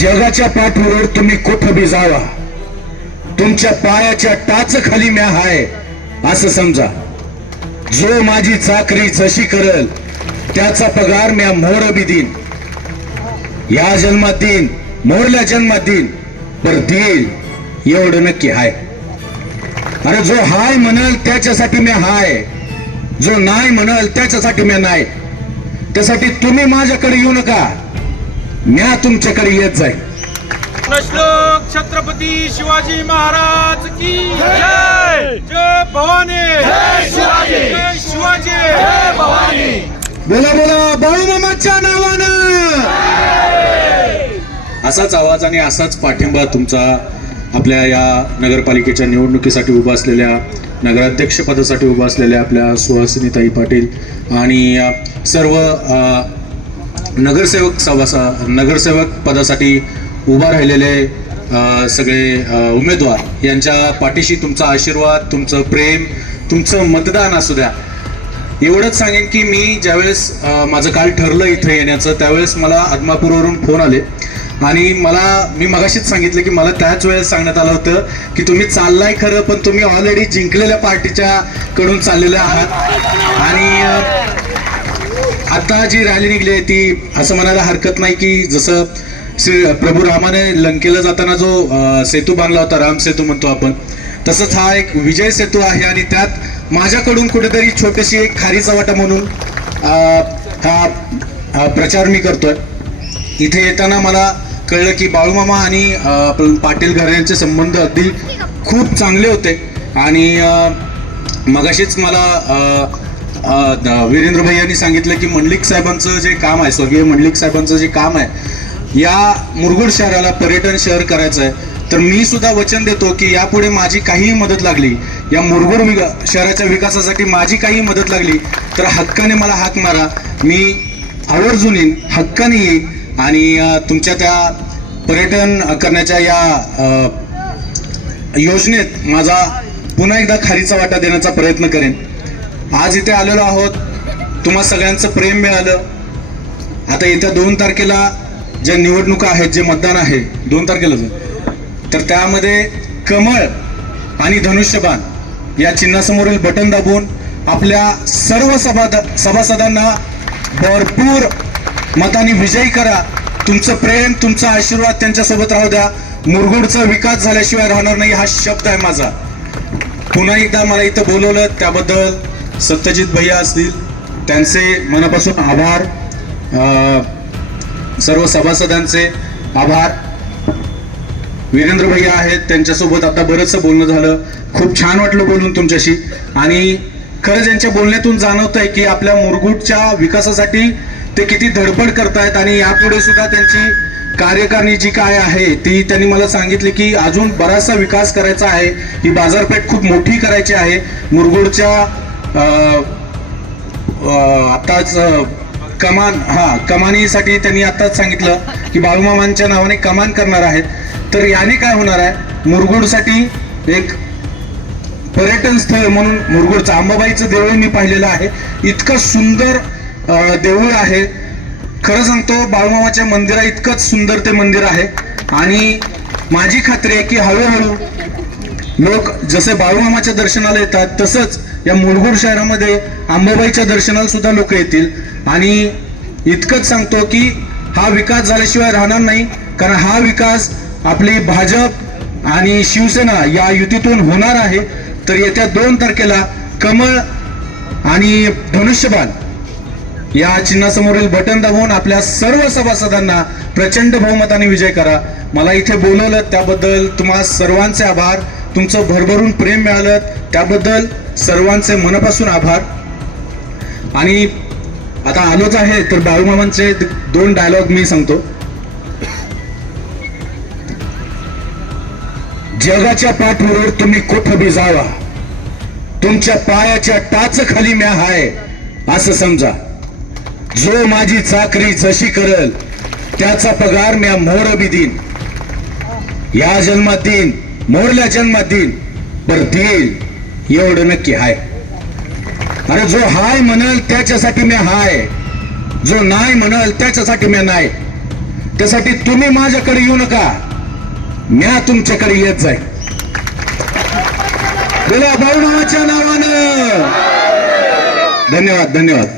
जगाच्या पाठीवर तुम्ही कुठं बी जावा. तुमच्या पायाच्या टाच खाली म्या हाय असं समजा. जो माझी चाकरी जशी करल त्याचा पगार म्या मोर बी देईन. या जन्मात देईन मोरल्या जन्मात देईन पर देईल एवढं नक्की हाय. अरे जो हाय म्हणल त्याच्यासाठी मी हाय जो नाही म्हणल त्याच्यासाठी मी नाही. त्यासाठी तुम्ही माझ्याकडे येऊ नका. म्या तुमच्याकडे येत जाईल श्लोक छत्रपती शिवाजी महाराज की जय जय भवानी. जय शिवाजी. जय शिवाजी. जय भवानी. बोला बोला बाळूमामाच्या नावानं. असाच आवाज आणि असाच पाठिंबा तुमचा आपल्या या नगरपालिकेच्या निवडणुकीसाठी उभा असलेल्या नगराध्यक्ष पदासाठी उभा असलेल्या आपल्या सुहासिनीताई पाटील आणि सर्व नगरसेवक सभासा नगरसेवक पदासाठी उभा राहिलेले सगळे उमेदवार यांच्या पाठीशी तुमचा आशीर्वाद तुमचं प्रेम तुमचं मतदान असू द्या. एवढंच सांगेन की मी ज्यावेळेस माझं काल ठरलं इथे येण्याचं त्यावेळेस मला आदमापूरवरून फोन आले. आणि मला मी मगाशीच सांगितलं की मला त्याच वेळेस सांगण्यात आलं होतं की तुम्ही चाललाय खरं पण तुम्ही ऑलरेडी जिंकलेल्या पार्टीच्या कडून चाललेल्या आहात. आणि आता जी रॅली निघली आहे ती असं म्हणायला हरकत नाही की जसं श्री प्रभू रामाने लंकेला जाताना जो सेतू बांधला होता राम सेतू म्हणतो आपण तसंच हा एक विजय सेतू आहे आणि त्यात माझ्याकडून कुठेतरी छोटीशी एक खारीचा वाटा म्हणून हा प्रचार मी करतोय. इथे येताना मला कळलं की बाळूमामा आणि पाटील घराण्याचे संबंध अगदी खूप चांगले होते. आणि मगाशीच मला द- वीरेंद्र भैयांनी सांगितलं की मंडलिक साहेबांचं जे काम आहे स्वर्गीय मंडलिक साहेबांचं जे काम आहे या मुरगुड शहराला पर्यटन शहर करायचं आहे. तर मी सुद्धा वचन देतो की यापुढे माझी काहीही मदत लागली या मुरगुड विका शहराच्या विकासासाठी माझी काही मदत लागली तर हक्काने मला हाक मारा. मी आवर्जून येईन हक्काने येईन आणि तुमच्या त्या पर्यटन करण्याच्या या योजनेत माझा पुन्हा एकदा खारीचा वाटा देण्याचा प्रयत्न करेन. आज इथे आलेलो आहोत. तुम्हा सगळ्यांचं प्रेम मिळालं. आता येत्या दोन तारखेला ज्या निवडणुका आहेत जे मतदान आहे दोन तारखेला तर त्यामध्ये कमळ आणि धनुष्यबाण या चिन्हासमोरील बटन दाबून आपल्या सर्व सभा सभासदांना भरपूर मताने विजयी करा. तुमचं प्रेम तुमचा आशीर्वाद त्यांच्यासोबत राहू द्या. मुरगुडचा विकास झाल्याशिवाय राहणार नाही हा शब्द आहे माझा. पुन्हा एकदा मला इथं बोलवलं त्याबद्दल सत्यजित भैया असतील त्यांचे मनापासून आभार. अं, सर्व सभासदांचे आभार. वीरेंद्र भैया आहेत त्यांच्यासोबत आता बरंचसं बोलणं झालं. खूप छान वाटलं बोलून तुमच्याशी. आणि खरंच यांच्या बोलण्यातून जाणवत आहे की आपल्या मुरगुडच्या विकासासाठी ते किती धडपड करतायत आणि यापुढे सुद्धा त्यांची कार्यकारिणी जी काय आहे ती त्यांनी मला सांगितली की अजून बराचसा विकास करायचा आहे. ही बाजारपेठ खूप मोठी करायची आहे. मुरगुडच्या आत्ताच आताच कमान हा कमानीसाठी त्यांनी आत्ताच सांगितलं की बाळूमामांच्या नावाने कमान करणार आहेत. तर याने काय होणार आहे? मुरगुडसाठी एक पर्यटन स्थळ म्हणून मुरगुडचं अंबाबाईचं देऊळ मी पाहिलेलं आहे. इतकं सुंदर देऊळ आहे. खरं सांगतो बाळूमामाच्या मंदिरा इतकंच सुंदर ते मंदिर आहे. आणि माझी खात्री आहे की हळूहळू लोक जसे बाळूमामाच्या दर्शनाला येतात तसंच या मुरगुड शहरामध्ये अंबाबाईच्या दर्शनाला सुद्धा लोक येतील. आणि इतकंच सांगतो की हा विकास झाल्याशिवाय राहणार नाही. कारण हा विकास आपली भाजप आणि शिवसेना या युतीतून होणार आहे. तर येत्या दोन तारखेला कमळ आणि धनुष्यबाण या चिन्हासमोरील बटन दाबून आपल्या सर्व सभासदांना प्रचंड बहुमताने विजय करा. मला इथे बोलवलं त्याबद्दल तुम्हा सर्वांचे आभार. तुमचं भरभरून प्रेम मिळालं त्याबद्दल सर्वांचे मनापासून आभार. आणि आता आलोच आहे तर बाळूमामांचे दोन डायलॉग मी सांगतो. जगाच्या पाठीवर तुम्ही कुठं बी जावा तुमच्या पायाच्या टाच खाली म्या हाय असं समजा. जो माझी चाकरी जशी करल त्याचा पगार म्या मोर बी देईन. या जन्मात देईन. मोरल्या जन्मात देईल पर देईल एवढं नक्की हाय. अरे जो हाय म्हणाल त्याच्यासाठी मी हाय. जो नाही म्हणाल त्याच्यासाठी मी नाही. त्यासाठी तुम्ही माझ्याकडे येऊ नका. म्या तुमच्याकडे येत जाईल. बोला भाऊ नावाच्या नावानं. धन्यवाद धन्यवाद.